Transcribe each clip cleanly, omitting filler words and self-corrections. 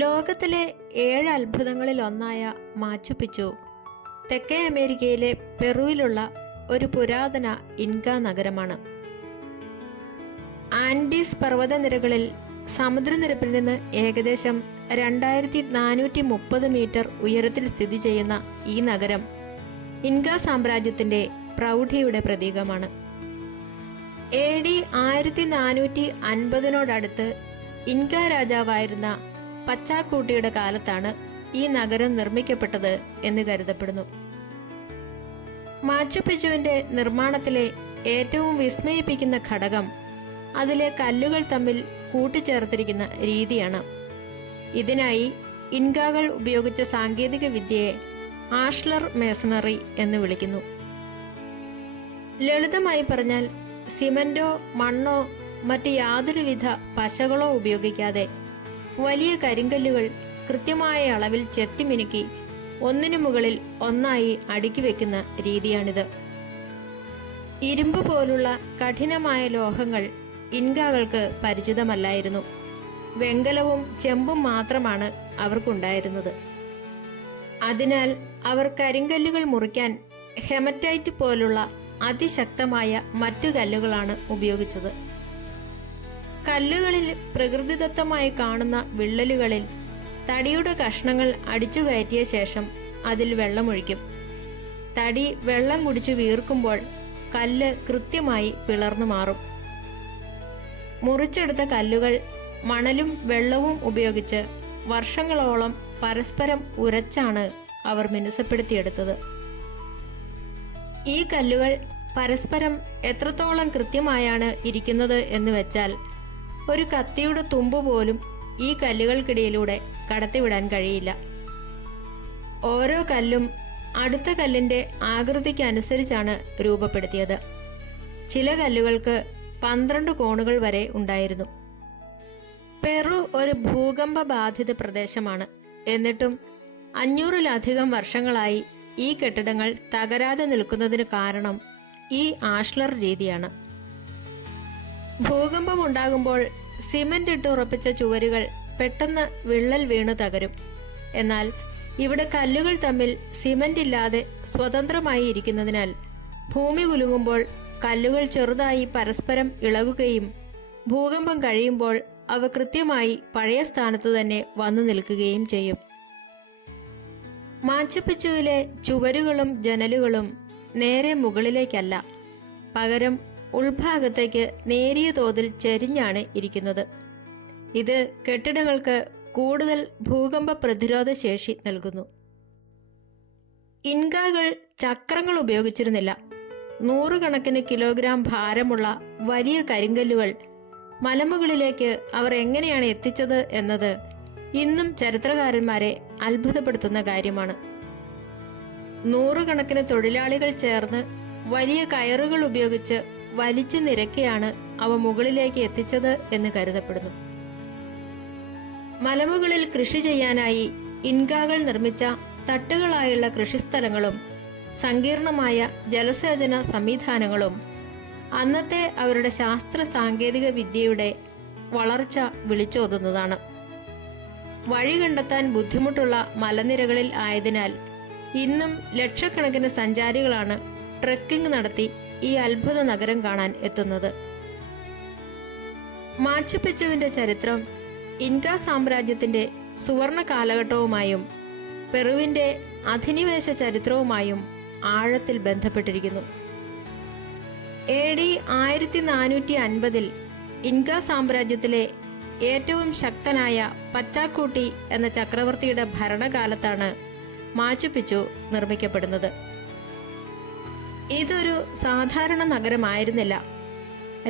ലോകത്തിലെ 7 അത്ഭുതങ്ങളിൽ ഒന്നായ മാച്ചു പിച്ചു തെക്കേ അമേരിക്കയിലെ പെറുവിലുള്ള ഒരു പുരാതന ഇൻക നഗരമാണ്. ആൻഡീസ് പർവ്വതനിരകളിൽ സമുദ്രനിരപ്പിൽ നിന്ന് ഏകദേശം 2430 മീറ്റർ ഉയരത്തിൽ സ്ഥിതി ചെയ്യുന്ന ഈ നഗരം ഇൻക സാമ്രാജ്യത്തിന്റെ പ്രൗഢിയുടെ പ്രതീകമാണ്. AD 1450 ഇൻക രാജാവായിരുന്ന പച്ചാക്കൂട്ടിയുടെ കാലത്താണ് ഈ നഗരം നിർമ്മിക്കപ്പെട്ടത് എന്ന് കരുതപ്പെടുന്നു. മാച്ചു പിച്ചുവിന്റെ നിർമ്മാണത്തിലെ ഏറ്റവും വിസ്മയിപ്പിക്കുന്ന ഘടകം അതിലെ കല്ലുകൾ തമ്മിൽ കൂട്ടിച്ചേർത്തിരിക്കുന്ന രീതിയാണ്. ഇതിനായി ഇൻകാകൾ ഉപയോഗിച്ച സാങ്കേതിക വിദ്യയെ ആഷ്ലർ മേസണറി എന്ന് വിളിക്കുന്നു. ലളിതമായി പറഞ്ഞാൽ സിമന്റോ മണ്ണോ മറ്റ് യാതൊരുവിധ പശകളോ ഉപയോഗിക്കാതെ വലിയ കരിങ്കല്ലുകൾ കൃത്യമായ അളവിൽ ചെത്തിമിനുക്കി ഒന്നിനു മുകളിൽ ഒന്നായി അടുക്കി വെക്കുന്ന രീതിയാണിത്. ഇരുമ്പ് പോലുള്ള കഠിനമായ ലോഹങ്ങൾ ഇൻകാകൾക്ക് പരിചിതമല്ലായിരുന്നു. വെങ്കലവും ചെമ്പും മാത്രമാണ് അവർക്കുണ്ടായിരുന്നത്. അതിനാൽ അവർ കരിങ്കല്ലുകൾ മുറിക്കാൻ ഹെമറ്റൈറ്റ് പോലുള്ള അതിശക്തമായ മറ്റു കല്ലുകളാണ് ഉപയോഗിച്ചത്. കല്ലുകളിൽ പ്രകൃതിദത്തമായി കാണുന്ന വിള്ളലുകളിൽ തടിയുടെ കഷ്ണങ്ങൾ അടിച്ചു കയറ്റിയ ശേഷം അതിൽ വെള്ളമൊഴിക്കും. തടി വെള്ളം കുടിച്ചു വീർക്കുമ്പോൾ കല്ല് കൃത്യമായി പിളർന്നു മാറും. മുറിച്ചെടുത്ത കല്ലുകൾ മണലും വെള്ളവും ഉപയോഗിച്ച് വർഷങ്ങളോളം പരസ്പരം ഉരച്ചാണ് അവർ മിനുസപ്പെടുത്തിയെടുത്തത്. ഈ കല്ലുകൾ പരസ്പരം എത്രത്തോളം കൃത്യമായാണ് ഇരിക്കുന്നത് എന്ന് വെച്ചാൽ ഒരു കത്തിയുടെ തുമ്പ് പോലും ഈ കല്ലുകൾക്കിടയിലൂടെ കടത്തിവിടാൻ കഴിയില്ല. ഓരോ കല്ലും അടുത്ത കല്ലിന്റെ ആകൃതിക്കനുസരിച്ചാണ് രൂപപ്പെടുത്തിയത്. ചില കല്ലുകൾക്ക് 12 കോണുകൾ വരെ ഉണ്ടായിരുന്നു. പെറു ഒരു ഭൂകമ്പ ബാധിത പ്രദേശമാണ്. എന്നിട്ടും 500-ലധികം വർഷങ്ങളായി ഈ കെട്ടിടങ്ങൾ തകരാതെ നിൽക്കുന്നതിന് കാരണം ഈ ആഷ്ലർ രീതിയാണ്. ഭൂകമ്പം ഉണ്ടാകുമ്പോൾ സിമന്റ് ഇട്ട് ഉറപ്പിച്ച ചുവരുകൾ പെട്ടെന്ന് വിള്ളൽ വീണു തകരും. എന്നാൽ ഇവിടെ കല്ലുകൾ തമ്മിൽ സിമന്റ് ഇല്ലാതെ സ്വതന്ത്രമായി ഇരിക്കുന്നതിനാൽ ഭൂമി കുലുങ്ങുമ്പോൾ കല്ലുകൾ ചെറുതായി പരസ്പരം ഇളകുകയും ഭൂകമ്പം കഴിയുമ്പോൾ അവ കൃത്യമായി പഴയ സ്ഥാനത്ത് തന്നെ വന്നു നിൽക്കുകയും ചെയ്യും. മാച്ചു പിച്ചുവിലെ ചുവരുകളും ജനലുകളും നേരെ മുകളിലേക്കല്ല, പകരം ഉൾഭാഗത്തേക്ക് നേരിയ തോതിൽ ചെരിഞ്ഞാണ് ഇരിക്കുന്നത്. ഇത് കെട്ടിടങ്ങൾക്ക് കൂടുതൽ ഭൂകമ്പ പ്രതിരോധ ശേഷി നൽകുന്നു. ഇൻകാകൾ ചക്രങ്ങൾ ഉപയോഗിച്ചിരുന്നില്ല. 100 കണക്കിന് കിലോഗ്രാം ഭാരമുള്ള വലിയ കരിങ്കല്ലുകൾ മലമുകളിലേക്ക് അവർ എങ്ങനെയാണ് എത്തിച്ചത് എന്നത് ഇന്നും ചരിത്രകാരന്മാരെ അത്ഭുതപ്പെടുത്തുന്ന കാര്യമാണ്. 100 കണക്കിന് തൊഴിലാളികൾ ചേർന്ന് വലിയ കയറുകൾ ഉപയോഗിച്ച് വലിച്ചു നിരക്കിയാണ് അവ മുകളിലേക്ക് എത്തിച്ചത് എന്ന് കരുതപ്പെടുന്നു. മലമുകളിൽ കൃഷി ചെയ്യാനായി ഇൻകാകൾ നിർമ്മിച്ച തട്ടുകളായുള്ള കൃഷിസ്ഥലങ്ങളും സങ്കീർണമായ ജലസേചന സംവിധാനങ്ങളും അന്നത്തെ അവരുടെ ശാസ്ത്ര സാങ്കേതിക വിദ്യയുടെ വളർച്ച വിളിച്ചോതുന്നതാണ്. വഴി കണ്ടെത്താൻ ബുദ്ധിമുട്ടുള്ള മലനിരകളിൽ ആയതിനാൽ ഇന്നും ലക്ഷക്കണക്കിന് സഞ്ചാരികളാണ് ട്രെക്കിംഗ് നടത്തി ഈ അത്ഭുത നഗരം കാണാൻ എത്തുന്നത്. മാച്ചു പിച്ചുവിന്റെ ചരിത്രം ഇൻക സാമ്രാജ്യത്തിന്റെ സുവർണ കാലഘട്ടവുമായും പെറുവിന്റെ അധിനിവേശ ചരിത്രവുമായും ആഴത്തിൽ ബന്ധപ്പെട്ടിരിക്കുന്നു. AD 1450 ഇൻക സാമ്രാജ്യത്തിലെ ഏറ്റവും ശക്തനായ പച്ചാക്കൂട്ടി എന്ന ചക്രവർത്തിയുടെ ഭരണകാലത്താണ് മാച്ചു പിച്ചു നിർമ്മിക്കപ്പെടുന്നത്. ഇതൊരു സാധാരണ നഗരമായിരുന്നില്ല.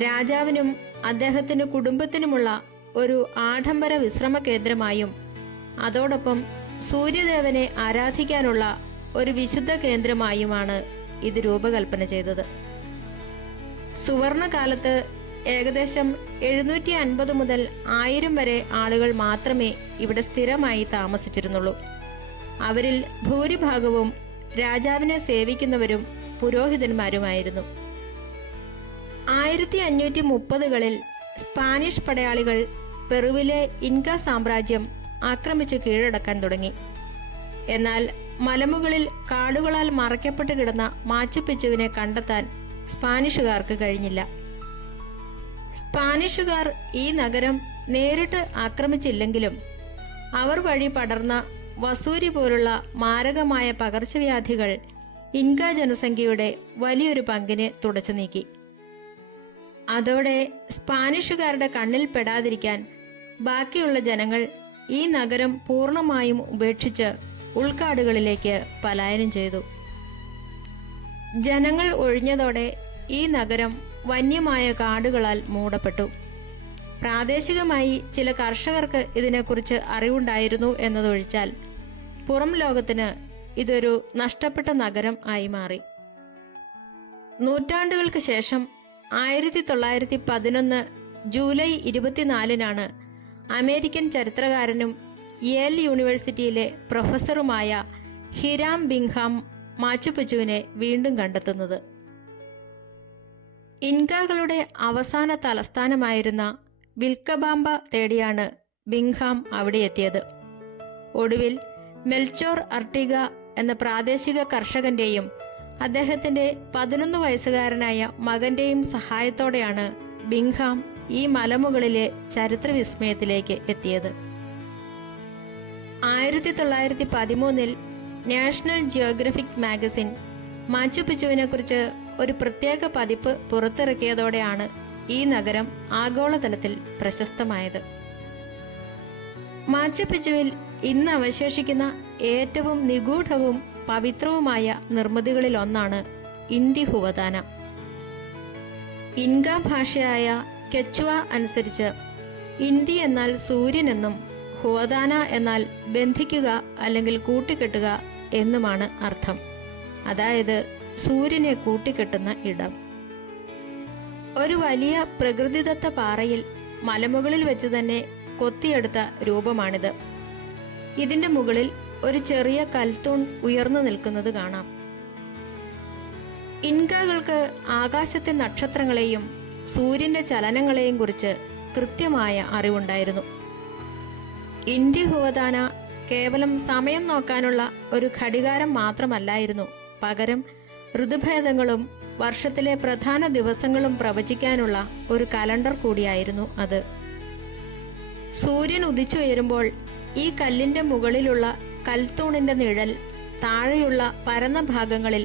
രാജാവിനും അദ്ദേഹത്തിന്റെ കുടുംബത്തിനുമുള്ള ഒരു ആഡംബര വിശ്രമ കേന്ദ്രമായും അതോടൊപ്പം സൂര്യദേവനെ ആരാധിക്കാനുള്ള ഒരു വിശുദ്ധ കേന്ദ്രമായുമാണ് ഇത് രൂപകൽപ്പന ചെയ്തത്. സുവർണകാലത്ത് ഏകദേശം 750 മുതൽ 1000 വരെ ആളുകൾ മാത്രമേ ഇവിടെ സ്ഥിരമായി താമസിച്ചിരുന്നുള്ളൂ. അവരിൽ ഭൂരിഭാഗവും രാജാവിനെ സേവിക്കുന്നവരും പുരോഹിതന്മാരുമായിരുന്നു. 1530കളിൽ സ്പാനിഷ് പടയാളികൾ പെറുവിലെ ഇൻക സാമ്രാജ്യം ആക്രമിച്ചു കീഴടക്കാൻ തുടങ്ങി. എന്നാൽ മലമുകളിൽ കാടുകളാൽ മറയ്ക്കപ്പെട്ട് കിടന്ന മാച്ചു പിച്ചുവിനെ കണ്ടെത്താൻ സ്പാനിഷുകാർക്ക് കഴിഞ്ഞില്ല. സ്പാനിഷുകാർ ഈ നഗരം നേരിട്ട് ആക്രമിച്ചില്ലെങ്കിലും അവർ വഴി പടർന്ന വസൂരി പോലുള്ള മാരകമായ പകർച്ചവ്യാധികൾ ഇൻക ജനസംഖ്യയുടെ വലിയൊരു പങ്കിനെ തുടച്ചു നീക്കി. അതോടെ സ്പാനിഷുകാരുടെ കണ്ണിൽ പെടാതിരിക്കാൻ ബാക്കിയുള്ള ജനങ്ങൾ ഈ നഗരം പൂർണ്ണമായും ഉപേക്ഷിച്ച് ഉൾക്കാടുകളിലേക്ക് പലായനം ചെയ്തു. ജനങ്ങൾ ഒഴിഞ്ഞതോടെ ഈ നഗരം വന്യമായ കാടുകളാൽ മൂടപ്പെട്ടു. പ്രാദേശികമായി ചില കർഷകർക്ക് ഇതിനെക്കുറിച്ച് അറിവുണ്ടായിരുന്നു എന്നതൊഴിച്ചാൽ പുറം ലോകത്തിന് ഇതൊരു നഷ്ടപ്പെട്ട നഗരം ആയി മാറി. നൂറ്റാണ്ടുകൾക്ക് ശേഷം 1911 ജൂലൈ 24-നാണ് അമേരിക്കൻ ചരിത്രകാരനും യേൽ യൂണിവേഴ്സിറ്റിയിലെ പ്രൊഫസറുമായ ഹിരാം ബിങ്ഹാം മാച്ചു പിച്ചുവിനെ വീണ്ടും കണ്ടെത്തുന്നത്. ഇൻകാകളുടെ അവസാന തലസ്ഥാനമായിരുന്ന വിൽക്കബാംബ തേടിയാണ് ബിങ്ഹാം അവിടെ എത്തിയത്. ഒടുവിൽ മെൽച്ചോർ അർട്ടിഗ എന്ന പ്രാദേശിക കർഷകന്റെയും അദ്ദേഹത്തിന്റെ 11 വയസ്സുകാരനായ മകന്റെയും സഹായത്തോടെയാണ് ബിങ്ഹാം ഈ മലമുകളിലെ ചരിത്രവിസ്മയത്തിലേക്ക് എത്തിയത്. 1913 നാഷണൽ ജിയോഗ്രഫിക് മാഗസിൻ മാച്ചു പിച്ചുവിനെക്കുറിച്ച് ഒരു പ്രത്യേക പതിപ്പ് പുറത്തിറക്കിയതോടെയാണ് ഈ നഗരം ആഗോളതലത്തിൽ പ്രശസ്തമായത്. മാച്ചു പിച്ചുവിൽ ഇന്ന് അവശേഷിക്കുന്ന ഏറ്റവും നിഗൂഢവും പവിത്രവുമായ നിർമ്മിതികളിലൊന്നാണ് ഇൻതിഹുവദാന. ഇൻക ഭാഷയായ കെച്ചുവ അനുസരിച്ച് ഇന്തി എന്നാൽ സൂര്യൻ എന്നും ഹുവദാന എന്നാൽ ബന്ധിക്കുക അല്ലെങ്കിൽ കൂട്ടിക്കെട്ടുക എന്നുമാണ് അർത്ഥം. അതായത് സൂര്യനെ കൂട്ടിക്കെട്ടുന്ന ഇടം. ഒരു വലിയ പ്രകൃതിദത്ത പാറയിൽ മലമുകളിൽ വെച്ച് തന്നെ കൊത്തിയെടുത്ത രൂപമാണിത്. ഇതിന്റെ മുകളിൽ ഒരു ചെറിയ കൽത്തൂൺ ഉയർന്നു നിൽക്കുന്നത് കാണാം. ഇൻകകൾക്ക് ആകാശത്തെ നക്ഷത്രങ്ങളെയും സൂര്യന്റെ ചലനങ്ങളെയും കുറിച്ച് കൃത്യമായ അറിവുണ്ടായിരുന്നു. ഇൻതിഹുവദാന കേവലം സമയം നോക്കാനുള്ള ഒരു ഘടികാരം മാത്രമല്ലായിരുന്നു, പകരം ഋതുഭേദങ്ങളും വർഷത്തിലെ പ്രധാന ദിവസങ്ങളും പ്രവചിക്കാനുള്ള ഒരു കലണ്ടർ കൂടിയായിരുന്നു അത്. സൂര്യൻ ഉദിച്ചുയരുമ്പോൾ ഈ കല്ലിന്റെ മുകളിലുള്ള കൽത്തൂണിന്റെ നിഴൽ താഴെയുള്ള പരന്ന ഭാഗങ്ങളിൽ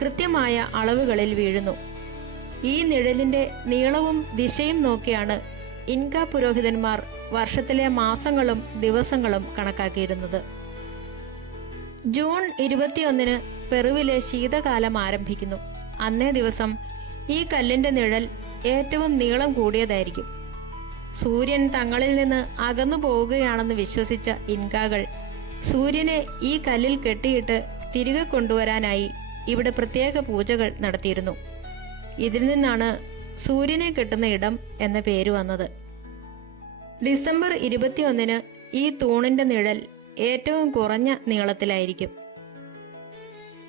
കൃത്യമായ അളവുകളിൽ വീഴുന്നു. ഈ നിഴലിന്റെ നീളവും ദിശയും നോക്കിയാണ് ഇൻക പുരോഹിതന്മാർ വർഷത്തിലെ മാസങ്ങളും ദിവസങ്ങളും കണക്കാക്കിയിരുന്നത്. ജൂൺ 21 പെറുവിലെ ശീതകാലം ആരംഭിക്കുന്നു. അന്നേ ദിവസം ഈ കല്ലിന്റെ നിഴൽ ഏറ്റവും നീളം കൂടിയതായിരിക്കും. സൂര്യൻ തങ്ങളിൽ നിന്ന് അകന്നു പോവുകയാണെന്ന് വിശ്വസിച്ച ഇൻകാകൾ സൂര്യനെ ഈ കല്ലിൽ കെട്ടിയിട്ട് തിരികെ കൊണ്ടുവരാനായി ഇവിടെ പ്രത്യേക പൂജകൾ നടത്തിയിരുന്നു. ഇതിൽ നിന്നാണ് സൂര്യനെ കെട്ടുന്ന ഇടം എന്ന പേര് വന്നത്. ഡിസംബർ 21 ഈ തൂണിന്റെ നിഴൽ ഏറ്റവും കുറഞ്ഞ നീളത്തിലായിരിക്കും.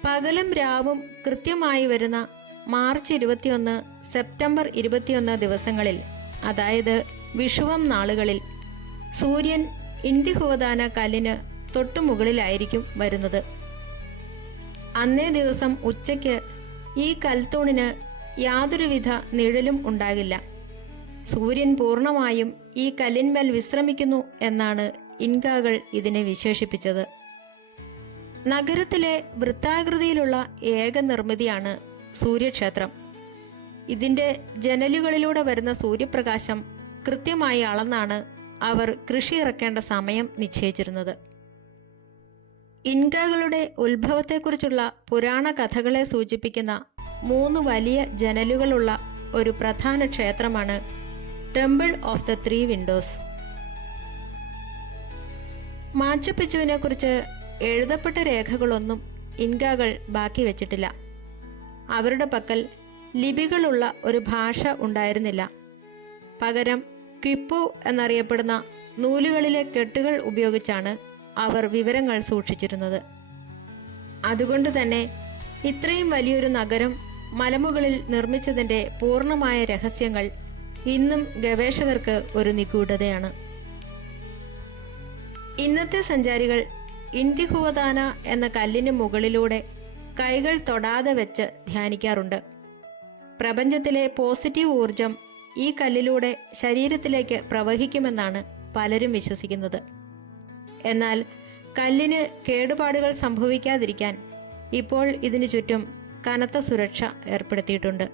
പകലും രാവും കൃത്യമായി വരുന്ന മാർച്ച് 21, സെപ്റ്റംബർ 21 ദിവസങ്ങളിൽ, അതായത് വിഷുവം നാളുകളിൽ, സൂര്യൻ ഇൻതിഹുവദാന കല്ലിന് തൊട്ടുമുകളിലായിരിക്കും വരുന്നത്. അന്നേ ദിവസം ഉച്ചയ്ക്ക് ഈ കൽത്തൂണിന് യാതൊരുവിധ നിഴലും ഉണ്ടാകില്ല. സൂര്യൻ പൂർണ്ണമായും ഈ കല്ലിന്മേൽ വിശ്രമിക്കുന്നു എന്നാണ് ഇൻകാകൾ ഇതിനെ വിശേഷിപ്പിച്ചത്. നഗരത്തിലെ വൃത്താകൃതിയിലുള്ള ഏക നിർമ്മിതിയാണ് സൂര്യക്ഷേത്രം. ഇതിന്റെ ജനലുകളിലൂടെ വരുന്ന സൂര്യപ്രകാശം കൃത്യമായി അളന്നാണ് അവർ കൃഷി ഇറക്കേണ്ട സമയം നിശ്ചയിച്ചിരുന്നത്. ഇൻകകളുടെ ഉത്ഭവത്തെക്കുറിച്ചുള്ള പുരാണ കഥകളെ സൂചിപ്പിക്കുന്ന 3 വലിയ ജനലുകളുള്ള ഒരു പ്രധാന ക്ഷേത്രമാണ് ടെമ്പിൾ ഓഫ് ദ 3 വിൻഡോസ്. മാച്ചു പിച്ചുവിനെ കുറിച്ച് എഴുതപ്പെട്ട രേഖകളൊന്നും ഇൻകകൾ ബാക്കി വെച്ചിട്ടില്ല. അവരുടെ പക്കൽ ലിപികളുള്ള ഒരു ഭാഷ ഉണ്ടായിരുന്നില്ല. പകരം ക്വിപ്പു എന്നറിയപ്പെടുന്ന നൂലുകളിലെ കെട്ടുകൾ ഉപയോഗിച്ചാണ് അവർ വിവരങ്ങൾ സൂക്ഷിച്ചിരുന്നത്. അതുകൊണ്ട് തന്നെ ഇത്രയും വലിയൊരു നഗരം മലമുകളിൽ നിർമ്മിച്ചതിൻ്റെ പൂർണ്ണമായ രഹസ്യങ്ങൾ ഇന്നും ഗവേഷകർക്ക് ഒരു നിഗൂഢതയാണ്. ഇന്നത്തെ സഞ്ചാരികൾ ഇന്തിഹുവദാന എന്ന കല്ലിന് മുകളിലൂടെ കൈകൾ തൊടാതെ വെച്ച് ധ്യാനിക്കാറുണ്ട്. പ്രപഞ്ചത്തിലെ പോസിറ്റീവ് ഊർജം ഈ കല്ലിലൂടെ ശരീരത്തിലേക്ക് പ്രവഹിക്കുമെന്നാണ് പലരും വിശ്വസിക്കുന്നത്. എന്നാൽ കല്ലിന് കേടുപാടുകൾ സംഭവിക്കാതിരിക്കാൻ ഇപ്പോൾ ഇതിനു ചുറ്റും കനത്ത സുരക്ഷ ഏർപ്പെടുത്തിയിട്ടുണ്ട്.